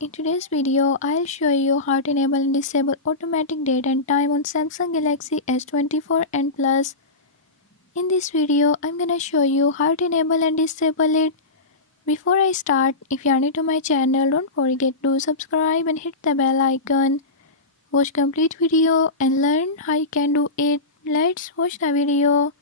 In today's video, I'll show you how to enable and disable automatic date and time on Samsung Galaxy S24 and Plus. In this video, I'm gonna show you how to enable and disable it. Before I start, if you are new to my channel, don't forget to subscribe and hit the bell icon. Watch complete video and learn how you can do it. Let's watch the video.